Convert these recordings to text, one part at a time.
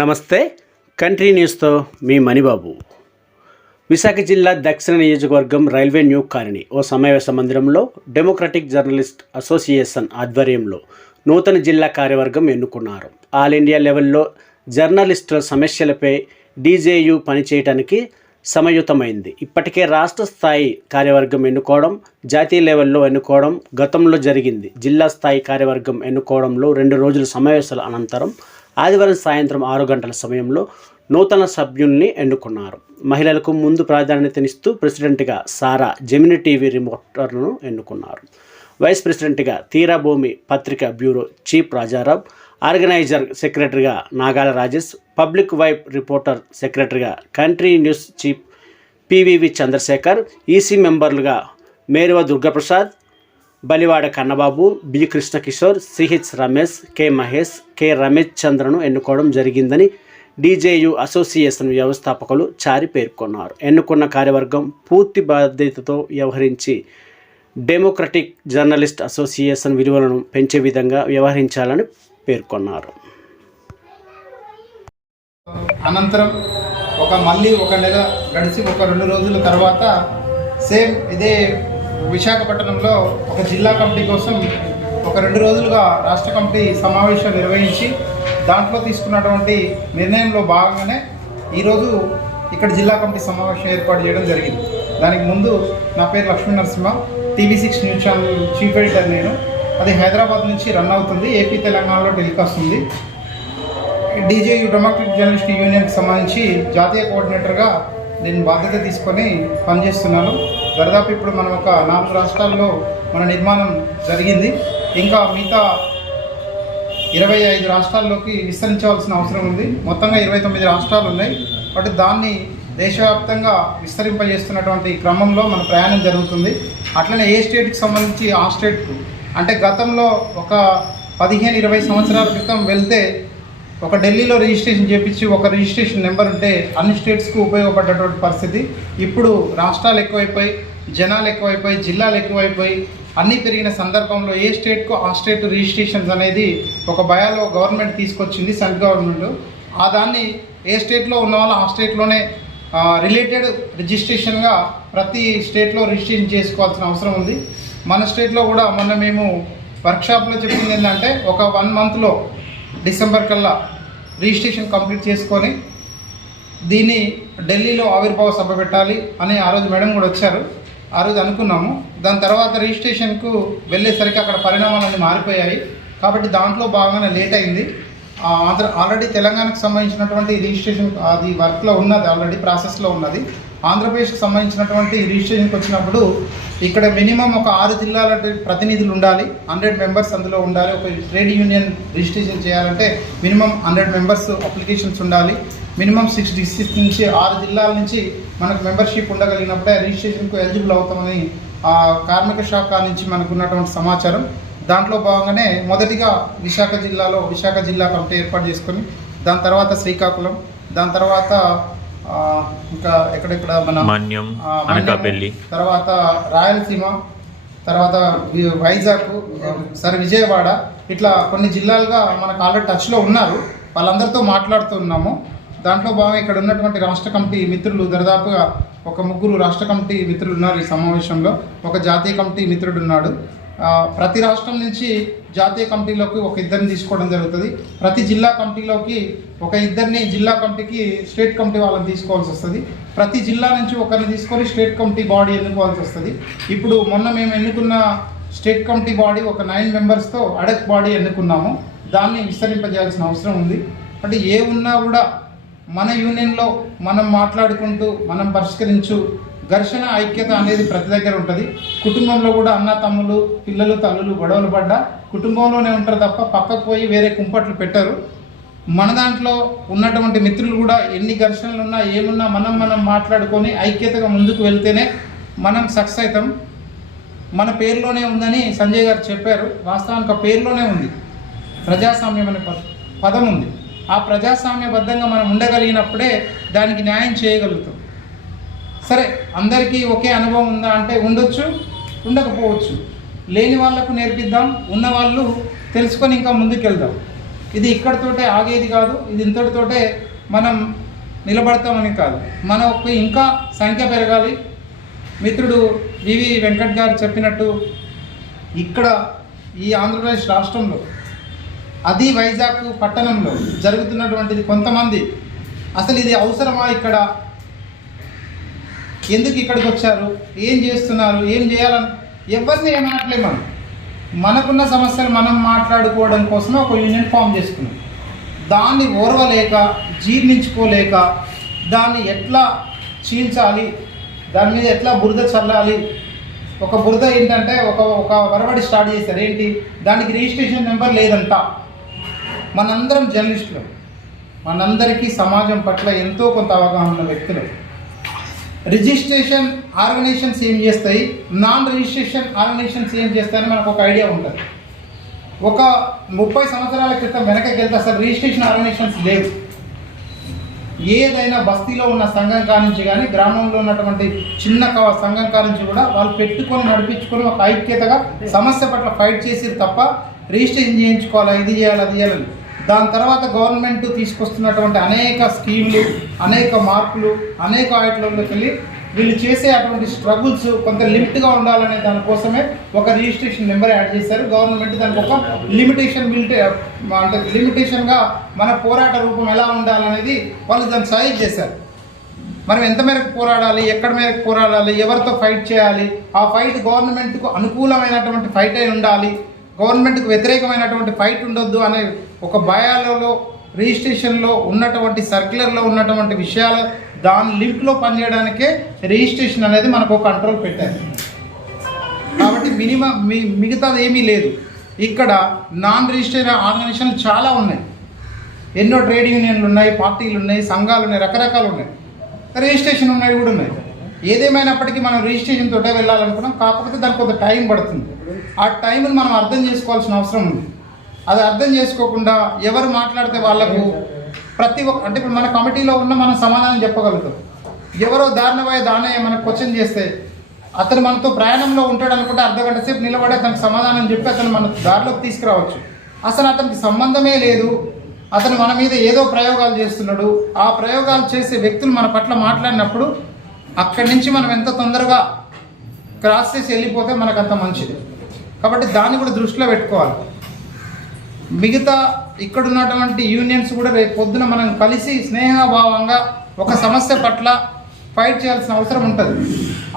నమస్తే. కంట్రీ న్యూస్తో మీ మణిబాబు. విశాఖ జిల్లా దక్షిణ నియోజకవర్గం రైల్వే న్యూ కాలనీ ఓ సమావేశ మందిరంలో డెమోక్రటిక్ జర్నలిస్ట్ అసోసియేషన్ ఆధ్వర్యంలో నూతన జిల్లా కార్యవర్గం ఎన్నుకున్నారు. ఆల్ ఇండియా లెవెల్లో జర్నలిస్టుల సమస్యలపై డీజేయూ పనిచేయడానికి సమయుతమైంది. ఇప్పటికే రాష్ట్ర స్థాయి కార్యవర్గం ఎన్నుకోవడం, జాతీయ లెవెల్లో ఎన్నుకోవడం గతంలో జరిగింది. జిల్లా స్థాయి కార్యవర్గం ఎన్నుకోవడంలో 2 రోజుల సమావేశాల అనంతరం ఆదివారం సాయంత్రం 6 గంటల సమయంలో నూతన సభ్యుల్ని ఎన్నుకున్నారు. మహిళలకు ముందు ప్రాధాన్యతనిస్తూ ప్రెసిడెంట్గా సారా జెమిని టీవీ రిపోర్టర్ను ఎన్నుకున్నారు. వైస్ ప్రెసిడెంట్గా తీరాభూమి పత్రిక బ్యూరో చీఫ్ రాజారావు, ఆర్గనైజర్ సెక్రటరీగా నాగాల రాజేష్, పబ్లిక్ వైప్ రిపోర్టర్ సెక్రటరీగా country news chief PVV Chandrasekhar, EC మెంబర్లుగా Meruva Durgaprasad, Balivada Kannababu, B Krishnakishore, CH Ramesh, K Mahesh, K Ramesh చంద్రను ఎన్నుకోవడం జరిగిందని డీజేయూ అసోసియేషన్ వ్యవస్థాపకులు చారి పేర్కొన్నారు. ఎన్నుకున్న కార్యవర్గం పూర్తి బాధ్యతతో వ్యవహరించి డెమోక్రటిక్ జర్నలిస్ట్ అసోసియేషన్ విలువలను పెంచే విధంగా వ్యవహరించాలని పేర్కొన్నారు. అనంతరం మళ్ళీ ఒక నెల గడిచి 2 రోజుల తర్వాత సేమ్ ఇదే విశాఖపట్నంలో ఒక జిల్లా కమిటీ కోసం 2 రోజులుగా రాష్ట్ర కమిటీ సమావేశం నిర్వహించి దాంట్లో తీసుకున్నటువంటి నిర్ణయంలో భాగంగానే ఈరోజు ఇక్కడ జిల్లా కమిటీ సమావేశం ఏర్పాటు చేయడం జరిగింది. దానికి ముందు నా పేరు Lakshmi Narasimha, TV6 news channel chief editor. నేను అది హైదరాబాద్ నుంచి రన్ అవుతుంది, ఏపీ తెలంగాణలో టెలికాస్ట్ ఉంది. డీజేయూ డెమోక్రటిక్ జర్నలిస్ట్ యూనియన్కి సంబంధించి జాతీయ కోఆర్డినేటర్గా నేను బాధ్యత తీసుకొని పనిచేస్తున్నాను. దాదాపు ఇప్పుడు మనం 4 రాష్ట్రాల్లో మన నిర్మాణం జరిగింది. ఇంకా మిగతా 25 రాష్ట్రాల్లోకి విస్తరించవలసిన అవసరం ఉంది. మొత్తంగా 29 రాష్ట్రాలు ఉన్నాయి. కాబట్టి దాన్ని దేశవ్యాప్తంగా విస్తరింపజేస్తున్నటువంటి క్రమంలో మన ప్రయాణం జరుగుతుంది. అట్లనే ఏ స్టేట్కి సంబంధించి ఆ స్టేట్కు, అంటే గతంలో 15-20 సంవత్సరాల క్రితం వెళ్తే ఢిల్లీలో రిజిస్ట్రేషన్ చేయించి ఒక రిజిస్ట్రేషన్ నెంబర్ ఉంటే అన్ని స్టేట్స్కు ఉపయోగపడ్డటువంటి పరిస్థితి. ఇప్పుడు రాష్ట్రాలు ఎక్కువైపోయి, జనాలు ఎక్కువైపోయి, జిల్లాలు ఎక్కువైపోయి అన్నీ పెరిగిన సందర్భంలో ఏ స్టేట్కు ఆ స్టేట్ రిజిస్ట్రేషన్స్ అనేది ఒక భయాలో గవర్నమెంట్ తీసుకొచ్చింది, సెంట్రల్ గవర్నమెంట్. ఆ దాన్ని ఏ స్టేట్లో ఉన్న వాళ్ళు ఆ స్టేట్లోనే రిలేటెడ్ రిజిస్ట్రేషన్గా ప్రతి స్టేట్లో రిజిస్ట్రేషన్ చేసుకోవాల్సిన అవసరం ఉంది. మన స్టేట్లో కూడా మొన్న మేము వర్క్షాప్లో చెప్పింది ఏంటంటే 1 మంత్లో డిసెంబర్ కల్లా రిజిస్ట్రేషన్ కంప్లీట్ చేసుకొని దీన్ని ఢిల్లీలో ఆవిర్భావ సభ పెట్టాలి అని ఆ రోజు మేడం కూడా వచ్చారు. ఆ రోజు అనుకున్నాము. దాని తర్వాత రిజిస్ట్రేషన్కు వెళ్ళేసరికి అక్కడ పరిణామాలన్నీ మారిపోయాయి. కాబట్టి దాంట్లో బాగానే లేట్ అయింది. ఆల్రెడీ తెలంగాణకు సంబంధించినటువంటి రిజిస్ట్రేషన్ అది వర్క్లో ఉన్నది, ఆల్రెడీ ప్రాసెస్లో ఉన్నది. ఆంధ్రప్రదేశ్కి సంబంధించినటువంటి రిజిస్ట్రేషన్కి వచ్చినప్పుడు ఇక్కడ మినిమం 6 జిల్లాల ప్రతినిధులు ఉండాలి, 100 మెంబర్స్ అందులో ఉండాలి. ఒక ట్రేడ్ యూనియన్ రిజిస్ట్రేషన్ చేయాలంటే మినిమం 100 మెంబర్స్ అప్లికేషన్స్ ఉండాలి. మినిమం 6 డిస్ట్రిక్ట్స్ నుంచి 6 జిల్లాల నుంచి మనకు మెంబర్షిప్ ఉండగలిగినప్పుడే రిజిస్ట్రేషన్కు ఎలిజిబుల్ అవుతామని కార్మిక శాఖ నుంచి మనకు ఉన్నటువంటి సమాచారం. దాంట్లో భాగంగానే మొదటిగా విశాఖ జిల్లా కమిటీ ఏర్పాటు చేసుకొని, దాని తర్వాత శ్రీకాకుళం, దాని తర్వాత ఇంకా ఎక్కడెక్కడ మన అనకాపల్లి, తర్వాత రాయలసీమ, తర్వాత వైజాగ్, విజయవాడ, ఇట్లా కొన్ని జిల్లాలుగా మనకు ఆల్రెడీ టచ్లో ఉన్నారు. వాళ్ళందరితో మాట్లాడుతున్నాము. దాంట్లో భాగంగా ఇక్కడ ఉన్నటువంటి రాష్ట్ర కమిటీ మిత్రులు దాదాపుగా 3 రాష్ట్ర కమిటీ మిత్రులు ఉన్నారు ఈ సమావేశంలో. ఒక జాతీయ కమిటీ మిత్రుడు ఉన్నాడు. ప్రతి రాష్ట్రం నుంచి జాతీయ కమిటీలోకి 1 తీసుకోవడం జరుగుతుంది. ప్రతి జిల్లా కమిటీలోకి 1 జిల్లా కమిటీకి స్టేట్ కమిటీ వాళ్ళని తీసుకోవాల్సి వస్తుంది. ప్రతి జిల్లా నుంచి 1 తీసుకొని స్టేట్ కమిటీ బాడీ ఎన్నుకోవాల్సి వస్తుంది. ఇప్పుడు మొన్న మేము ఎన్నుకున్న స్టేట్ కమిటీ బాడీ 9 మెంబర్స్తో అడక్ బాడీ ఎన్నుకున్నాము. దాన్ని విస్తరింపజేయాల్సిన అవసరం ఉంది. అంటే ఏ ఉన్నా కూడా మన యూనియన్లో మనం మాట్లాడుకుంటూ మనం పరిష్కరించు, ఘర్షణ ఐక్యత అనేది ప్రతి దగ్గర ఉంటుంది. కుటుంబంలో కూడా అన్న తమ్ములు, పిల్లలు, తల్లులు గొడవలు పడ్డా కుటుంబంలోనే ఉంటారు తప్ప పక్కకు పోయి వేరే కుంపట్లు పెట్టరు. మన దాంట్లో ఉన్నటువంటి మిత్రులు కూడా ఎన్ని ఘర్షణలు ఉన్నా ఏమున్నా మనం మాట్లాడుకొని ఐక్యతగా ముందుకు వెళ్తేనే మనం సక్సెస్ అవుతాం. మన పేరులోనే ఉందని సంజయ్ గారు చెప్పారు. వాస్తవానికి ఆ పేరులోనే ఉంది, ప్రజాస్వామ్యం అనే పదం ఉంది. ఆ ప్రజాస్వామ్యబద్ధంగా మనం ఉండగలిగినప్పుడే దానికి న్యాయం చేయగలుగుతాం. సరే, అందరికీ ఒకే అనుభవం ఉందా అంటే ఉండొచ్చు, ఉండకపోవచ్చు. లేని వాళ్లకు నేర్పిద్దాం, ఉన్నవాళ్ళు తెలుసుకొని ఇంకా ముందుకెళ్దాం. ఇది ఇక్కడితోటే ఆగేది కాదు, ఇది ఇంతటితోటే మనం నిలబడతామని కాదు, మనకు ఇంకా సంఖ్య పెరగాలి. మిత్రుడు వివి వెంకట్ గారు చెప్పినట్టు ఇక్కడ ఈ ఆంధ్రప్రదేశ్ రాష్ట్రంలో అది వైజాగ్ పట్టణంలో జరుగుతున్నటువంటిది కొంతమంది అసలు ఇది అవసరమా, ఇక్కడ ఎందుకు ఇక్కడికి వచ్చారు, ఏం చేస్తున్నారు, ఏం చేయాలని ఎవరిని ఏమనట్లే. మనకున్న సమస్యలు మనం మాట్లాడుకోవడం కోసమే ఒక యూనియన్ ఫామ్ చేసుకున్నాం. దాన్ని ఓర్వలేక జీర్ణించుకోలేక దాన్ని ఎట్లా చీల్చాలి, దాని మీద ఎట్లా బురద చల్లాలి. ఒక బురద ఏంటంటే ఒక వరవడి స్టార్ట్ చేశారు. ఏంటి, దానికి రిజిస్ట్రేషన్ నెంబర్ లేదంట. మనందరం జర్నలిస్టులు, మనందరికీ సమాజం పట్ల ఎంతో కొంత అవగాహన ఉన్న వ్యక్తులు. రిజిస్ట్రేషన్ ఆర్గనైజేషన్స్ ఏం చేస్తాయి, నాన్ రిజిస్ట్రేషన్ ఆర్గనైజేషన్స్ ఏం చేస్తాయని మనకు ఒక ఐడియా ఉంటుంది. ఒక 30 సంవత్సరాల క్రితం వెనకకి వెళ్తే అసలు రిజిస్ట్రేషన్ ఆర్గనైజేషన్స్ లేవు. ఏదైనా బస్తీలో ఉన్న సంఘం కానించి కానీ గ్రామంలో ఉన్నటువంటి చిన్న సంఘం కానించి కూడా వాళ్ళు పెట్టుకొని నడిపించుకొని ఒక ఐక్యతగా సమస్య పట్ల ఫైట్ చేసిరు తప్ప రిజిస్ట్రేషన్ చేయించుకోవాలి, ఇది చేయాలి, అది చేయాలని. దాని తర్వాత గవర్నమెంట్ తీసుకొస్తున్నటువంటి అనేక స్కీమ్లు, అనేక మార్పులు, అనేక వాటిలోకి వెళ్ళి వీళ్ళు చేసే అటువంటి స్ట్రగుల్స్ కొంత లిమిట్గా ఉండాలనే దానికోసమే ఒక రిజిస్ట్రేషన్ నెంబర్ యాడ్ చేశారు. గవర్నమెంట్ దానికి ఒక లిమిటేషన్గా మన పోరాట రూపం ఎలా ఉండాలనేది వాళ్ళు దాన్ని సజెస్ట్ చేశారు. మనం ఎంత మేరకు పోరాడాలి, ఎక్కడ మేరకు పోరాడాలి, ఎవరితో ఫైట్ చేయాలి, ఆ ఫైట్ గవర్నమెంట్కు అనుకూలమైనటువంటి ఫైట్ అయి ఉండాలి, గవర్నమెంట్కు వ్యతిరేకమైనటువంటి ఫైట్ ఉండొద్దు అనే ఒక భయాలలో రిజిస్ట్రేషన్లో ఉన్నటువంటి సర్క్యులర్లో ఉన్నటువంటి విషయాలు దాని లింక్లో పనిచేయడానికే రిజిస్ట్రేషన్ అనేది మనకు ఒక కంట్రోల్ పెట్టారు. కాబట్టి మిగతాది ఏమీ లేదు. ఇక్కడ నాన్ రిజిస్టర్డ్ ఆర్గనైజేషన్లు చాలా ఉన్నాయి. ఎన్నో ట్రేడ్ యూనియన్లు ఉన్నాయి, పార్టీలు ఉన్నాయి, సంఘాలు ఉన్నాయి, రకరకాలు ఉన్నాయి, రిజిస్ట్రేషన్ ఉన్నాయి కూడా ఉన్నాయి. ఏదేమైనప్పటికీ మనం రిజిస్ట్రేషన్ తోటే వెళ్ళాలనుకున్నాం. కాకపోతే దానికి కొంత టైం పడుతుంది. ఆ టైంని మనం అర్థం చేసుకోవాల్సిన అవసరం ఉంది. అది అర్థం చేసుకోకుండా ఎవరు మాట్లాడితే వాళ్ళకు ప్రతి ఒక్క అంటే ఇప్పుడు మన కమిటీలో ఉన్న మనం సమాధానం చెప్పగలుగుతాం. ఎవరో దానే మనకు క్వశ్చన్ చేస్తే అతను మనతో ప్రయాణంలో ఉంటాడు అనుకుంటే అర్ధగంట సేపు నిలబడి అతనికి సమాధానం చెప్పి అతను మన దారిలోకి తీసుకురావచ్చు. అసలు అతనికి సంబంధమే లేదు, అతను మన మీద ఏదో ప్రయోగాలు చేస్తున్నాడు. ఆ ప్రయోగాలు చేసే వ్యక్తులు మన పట్ల మాట్లాడినప్పుడు అక్కడి నుంచి మనం ఎంత తొందరగా క్రాస్ చేసి వెళ్ళిపోతే మనకు అంత మంచిది. కాబట్టి దాన్ని కూడా దృష్టిలో పెట్టుకోవాలి. మిగతా ఇక్కడ ఉన్నటువంటి యూనియన్స్ కూడా రేపు పొద్దున మనం కలిసి స్నేహభావంగా ఒక సమస్య పట్ల ఫైట్ చేయాల్సిన అవసరం ఉంటుంది.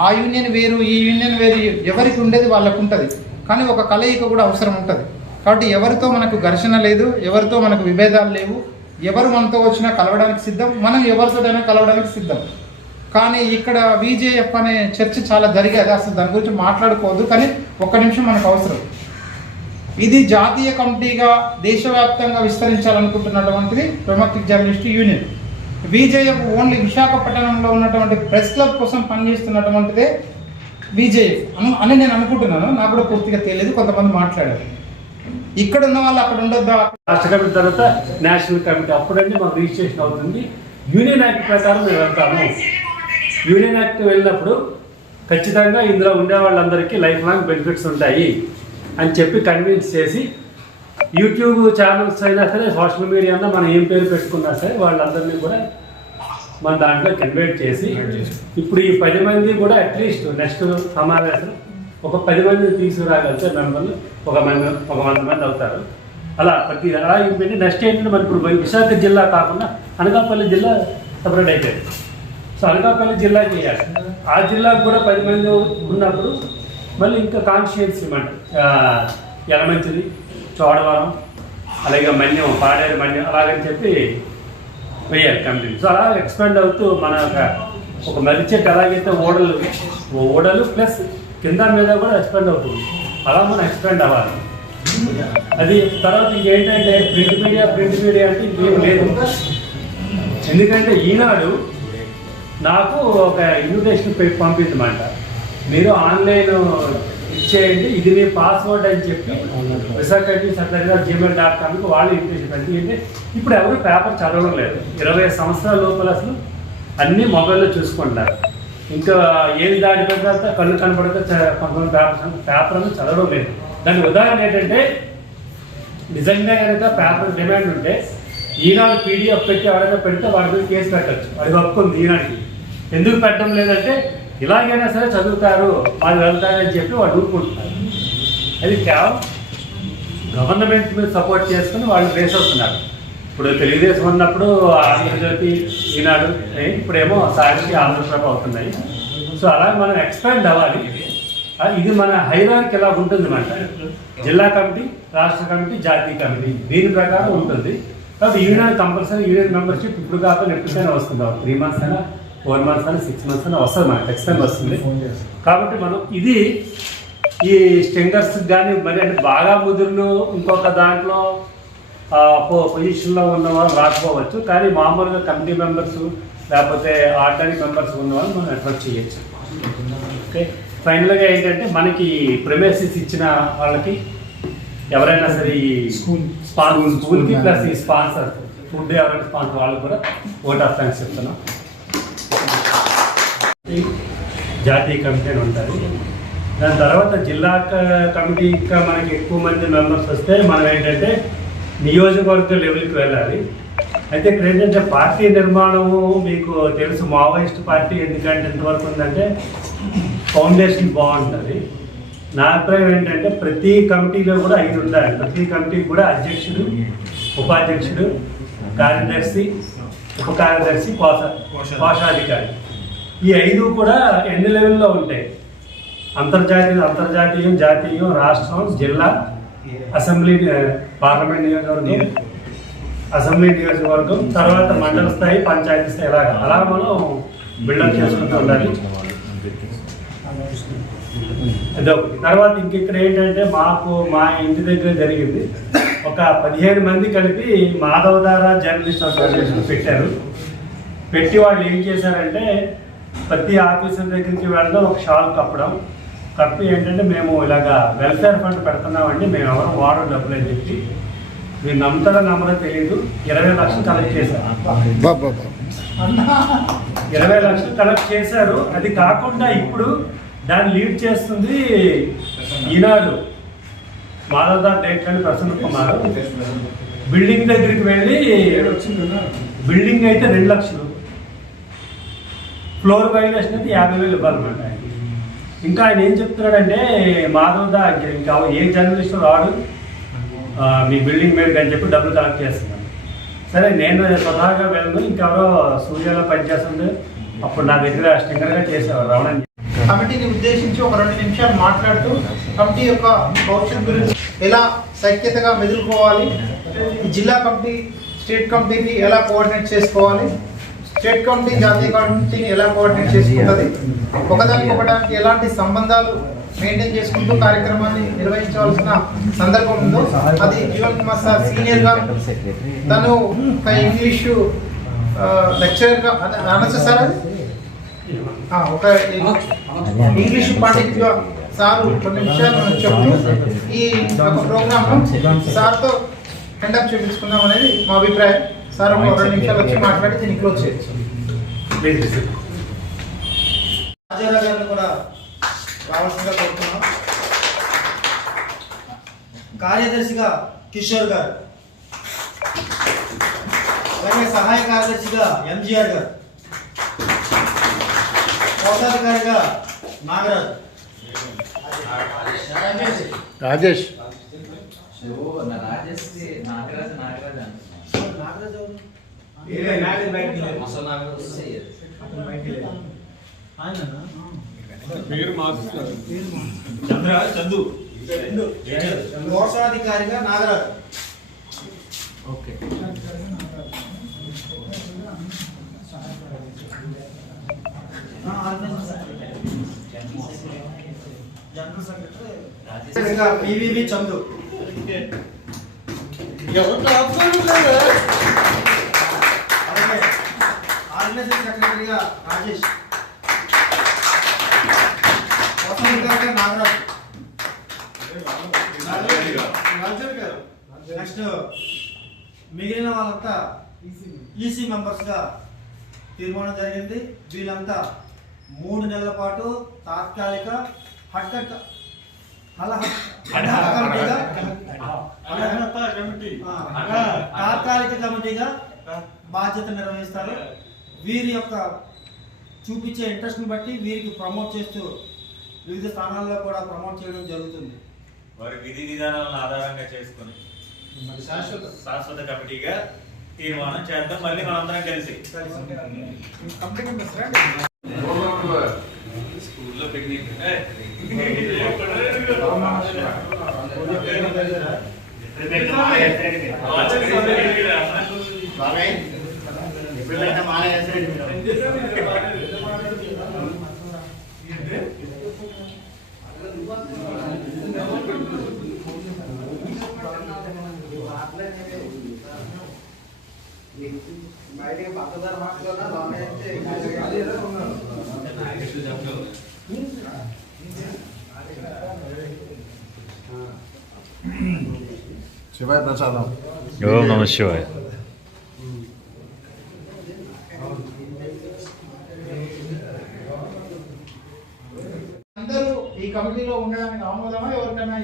ఆ యూనియన్ వేరు, ఈ యూనియన్ వేరు, ఎవరికి ఉండేది వాళ్ళకు ఉంటుంది. కానీ ఒక కలయిక కూడా అవసరం ఉంటుంది. కాబట్టి ఎవరితో మనకు ఘర్షణ లేదు, ఎవరితో మనకు విభేదాలు లేవు. ఎవరు మనతో వచ్చినా కలవడానికి సిద్ధం, మనం ఎవరితోనైనా కలవడానికి సిద్ధం. కానీ ఇక్కడ విజేఎఫ్ అనే చర్చ చాలా జరిగేది, అసలు దాని గురించి మాట్లాడుకోవద్దు. కానీ ఒక్క నిమిషం మనకు అవసరం. ఇది జాతీయ కమిటీగా దేశవ్యాప్తంగా విస్తరించాలనుకుంటున్నటువంటిది democratic journalist union. VJF only విశాఖపట్నంలో ఉన్నటువంటి ప్రెస్ క్లబ్ కోసం పనిచేస్తున్నటువంటిదే విజేఎఫ్ అని నేను అనుకుంటున్నాను. నాకు కూడా పూర్తిగా తెలియదు, కొంతమంది మాట్లాడారు. ఇక్కడ ఉన్న వాళ్ళు అక్కడ ఉండొద్దా, రాష్ట్ర కమిటీ తర్వాత నేషనల్ కమిటీ, అప్పుడంటే మాకు రిజిస్ట్రేషన్ అవుతుంది. యూనియన్ యాక్ట్ ప్రకారం మేము వెళ్తాము. యూనియన్ యాక్ట్ వెళ్ళినప్పుడు ఖచ్చితంగా ఇందులో ఉండే వాళ్ళందరికీ లైఫ్ లాంగ్ బెనిఫిట్స్ ఉంటాయి అని చెప్పి కన్విన్స్ చేసి యూట్యూబ్ ఛానల్స్ అయినా సరే, సోషల్ మీడియా అన్నా మనం ఏం పేరు పెట్టుకున్నా సరే వాళ్ళందరినీ కూడా మన దాంట్లో కన్వర్ట్ చేసి ఇప్పుడు ఈ 10 మంది కూడా అట్లీస్ట్ నెక్స్ట్ సమావేశం ఒక 10 మందిని తీసుకురాగలిగితే మెంబర్లు ఒక 100 మంది అవుతారు. అలా అలా అయిపోయింది. నెక్స్ట్ ఏంటంటే మరి ఇప్పుడు విశాఖ జిల్లా కాకుండా అనకాపల్లి జిల్లా సపరేట్ అయిపోయింది. సో అనకాపల్లి జిల్లా చేయాలి. ఆ జిల్లాకు కూడా 10 మంది ఉన్నప్పుడు మళ్ళీ ఇంకా కాన్స్టిట్యుయెన్సీ ఇవ్వండి, యలమంచిలి, చోడవరం, అలాగే మన్యం, పాడేరు మన్యం, అలాగని చెప్పి వేయాలి కమిటీ. సో అలా ఎక్స్పాండ్ అవుతూ మన ఒక మర్రి చెట్టు ఎలాగైతే ఓడలు ప్లస్ కింద మీద కూడా ఎక్స్పాండ్ అవుతుంది. అలా మనం ఎక్స్పాండ్ అవ్వాలి. అది తర్వాత ఇంకేంటంటే ప్రింట్ మీడియా అంటే ఇంకేం లేదు. ఎందుకంటే ఈనాడు నాకు ఒక ఇన్విటేషన్ పంపించమంట, మీరు ఆన్లైన్ ఇచ్చేయండి, ఇది మీ పాస్వర్డ్ అని చెప్పి visakhnews@gmail.comకి వాళ్ళు ఇన్విటేషన్ అంటే ఏంటంటే ఇప్పుడు ఎవరు పేపర్ చదవడం లేదు. 25 సంవత్సరాల లోపల అసలు అన్నీ మొబైల్లో చూసుకుంటారు. ఇంకా ఏది దాటి పెద్ద కళ్ళు కనపడితే కొంతమంది పేపర్ అనేది చదవడం లేదు. దానికి ఉదాహరణ ఏంటంటే నిజంగా కనుక పేపర్ డిమాండ్ ఉంటే ఈనాడు పీడిఎఫ్ పెట్టి ఎవరైనా పెడితే వాడి మీద కేసు పెట్టచ్చు. అది ఒప్పుకుంది ఈనాడికి. ఎందుకు పెట్టడం లేదంటే ఇలాగైనా సరే చదువుతారు వాళ్ళు వెళ్తారని చెప్పి వాళ్ళు ఊరుకుంటున్నారు. అది కేవలం గవర్నమెంట్ మీద సపోర్ట్ చేసుకుని వాళ్ళు రేస్ అవుతున్నారు. ఇప్పుడు తెలుగుదేశం ఉన్నప్పుడు ఆంధ్రజ్యోతి, ఈనాడు, ఇప్పుడేమో సాక్షి, ఆంధ్రప్రభ అవుతున్నాయి. సో అలాగే మనం ఎక్స్పాండ్ అవ్వాలి. ఇది మన హైరార్కీ ఎలా ఉంటుంది అంటే జిల్లా కమిటీ, రాష్ట్ర కమిటీ, జాతీయ కమిటీ దీని ప్రకారం ఉంటుంది. కాబట్టి యూనియన్ కంపల్సరీ యూనియన్ మెంబర్షిప్ ఇప్పుడు కాకుండా ఎప్పటికైనా వస్తుంది. 3 months అయినా 4 months అయినా 6 months అయినా వస్తుంది, మనకు ఖచ్చితంగా వస్తుంది. కాబట్టి మనం ఇది ఈ స్ట్రింగర్స్ కానీ మరి అంటే బాగా ముదురులు ఇంకొక దాంట్లో పొజిషన్లో ఉన్నవాళ్ళు రాకపోవచ్చు, కానీ మామూలుగా కమిటీ మెంబర్స్ లేకపోతే ఆర్డనరీ మెంబర్స్ ఉన్నవాళ్ళు మనం అట్రాక్ట్ చేయొచ్చు. ఓకే, ఫైనల్గా ఏంటంటే మనకి ప్రెమైసెస్ ఇచ్చిన వాళ్ళకి ఎవరైనా సరే ఈ స్కూల్కి ప్లస్ ఈ స్పాన్సర్ ఫుడ్ ఎవరైనా స్పాన్సర్ వాళ్ళకి కూడా ఓట్ ఆఫ్ థ్యాంక్స్ చెప్తున్నాం. జాతీయ కమిటీ అని ఉంటుంది. దాని తర్వాత జిల్లా కమిటీ ఇంకా మనకి ఎక్కువ మంది మెంబర్స్ వస్తే మనం ఏంటంటే నియోజకవర్గ లెవెల్కి వెళ్ళాలి. అయితే ఇక్కడ ఏంటంటే పార్టీ నిర్మాణము మీకు తెలుసు, మావోయిస్ట్ పార్టీ ఎందుకంటే ఎంతవరకు ఉందంటే ఫౌండేషన్ బాగుంటుంది. నా అభిప్రాయం ఏంటంటే ప్రతి కమిటీలో కూడా 5 ఉండాలి. ప్రతి కమిటీకి కూడా అధ్యక్షుడు, ఉపాధ్యక్షుడు, కార్యదర్శి, ఉప కార్యదర్శి, కోశాధికారి. ఈ 5 కూడా ఎన్ని లెవెల్లో ఉంటాయి? అంతర్జాతీయం, జాతీయం, రాష్ట్రం, జిల్లా, అసెంబ్లీ, పార్లమెంట్ నియోజకవర్గం, అసెంబ్లీ నియోజకవర్గం, తర్వాత మండల స్థాయి, పంచాయతీ స్థాయి, అలా మనం బిల్డప్ చేసుకుంటూ ఉండాలి. అదొకటి. తర్వాత ఇంకెక్కడ ఏంటంటే మా ఇంటి దగ్గర జరిగింది, ఒక 15 మంది కలిపి మాధవధార జర్నలిస్ట్ అసోసియేషన్ పెట్టారు. పెట్టి వాళ్ళు ఏం చేశారంటే ప్రతి ఆఫీసర్ దగ్గరికి వెళ్ళడం, ఒక షాల్ కప్పి ఏంటంటే మేము ఇలాగా వెల్ఫేర్ ఫండ్ పెడుతున్నామండి, మేము ఎవరు వాడడం డబ్బులు అని చెప్పి, మీరు నమ్ముతారో నమ్మరో తెలియదు, 20 లక్షలు కలెక్ట్ చేశారు. 20 లక్షలు కలెక్ట్ చేశారు. అది కాకుండా ఇప్పుడు దాన్ని లీడ్ చేస్తుంది ఈనాడు, మాధవదార్ డైట్ అని ప్రసన్న కుమార్. బిల్డింగ్ దగ్గరికి వెళ్ళి బిల్డింగ్ అయితే 2 లక్షలు, ఫ్లోర్ వైలేషన్ అయితే 50,000 ఇవ్వాలన్నమాట. ఇంకా ఆయన ఏం చెప్తున్నాడంటే మాధవదా ఇంకా ఏ జర్నలిస్ట్ రాడు మీ బిల్డింగ్ మీద అని చెప్పి డబ్బులు కలెక్ట్ చేస్తున్నాను. సరే నేను స్వతహాగా వెళ్ళను, ఇంకెవరో సూర్యలో పనిచేస్తుంది, అప్పుడు నా దగ్గర స్టింగర్గా చేసేవారు రావడానికి. కమిటీని ఉద్దేశించి ఒక 2 నిమిషాలు మాట్లాడుతూ కమిటీ యొక్క భవిష్యత్ గురించి, ఎలా సఖ్యతగా మెదులుకోవాలి, జిల్లా కమిటీ స్టేట్ కమిటీని ఎలా కోఆర్డినేట్ చేసుకోవాలి, స్టేట్ కమిటీ జాతీయ కమిటీని ఎలా కోఆర్డినేట్ చేసుకుంటుంది, ఒకదానికి ఎలాంటి సంబంధాలు మెయింటైన్ చేసుకుంటూ కార్యక్రమాన్ని నిర్వహించవలసిన సందర్భం ఉందో, అది జీవన్ కుమార్ సార్ సీనియర్గా తను ఒక ఇంగ్లీషు లెక్చరర్గా అనొచ్చు సార్, అది ఒక ఇంగ్లీషు పండితుగా సార్ కొన్ని విషయాలు చెప్తూ ఈ ఒక ప్రోగ్రామ్ సార్తో కండక్ట్ చేయించుకుందాం అనేది మా అభిప్రాయం. సార్ ఒక 2 నిమిషాలు వచ్చి మాట్లాడి దీన్ని క్లోజ్ చేయొచ్చు. రాజారావు గారిని కూడా రావాల్సిందిగా కోరుతున్నాం. కార్యదర్శిగా కిషోర్ గారు, అలాగే సహాయ కార్యదర్శిగా ఎంజీఆర్ గారు, కోశాధికారిగా నాగరాజు, రాజేష్ చందు, కోశాధికారిగా Nagaraju. Okay, general secretary PVV Chandu, అలాగే ఆర్గనైజింగ్ సెక్రటరీగా రాజేష్, కోశాధికారిగా నాగరాజు. నెక్స్ట్ మిగిలిన వాళ్ళంతా ఈసీ మెంబర్స్గా తీర్మానం జరిగింది. వీళ్ళంతా 3 నెలల పాటు తాత్కాలిక తాత్కాలిక కమిటీగా బాధ్యత నిర్వహిస్తారు. వీరి యొక్క చూపించే ఇంట్రెస్ట్ని బట్టి వీరికి ప్రమోట్ చేస్తూ వివిధ స్థానాల్లో కూడా ప్రమోట్ చేయడం జరుగుతుంది. వారి విధి విధానాలను ఆధారంగా చేసుకుని శాశ్వత కమిటీగా తీర్మానం చేద్దాం. మళ్ళీ మనందరం కలిసి స్కూల్లో పిక్నిక్ బయటకి పక్కదారి మాట్లాడుతున్నా లోనే శివాయ ప్రసాదం. ఓం నమః శివాయ. అందరూ ఈ కమిటీలో ఉండడానికి ఆమోదమా ఎవరికైనా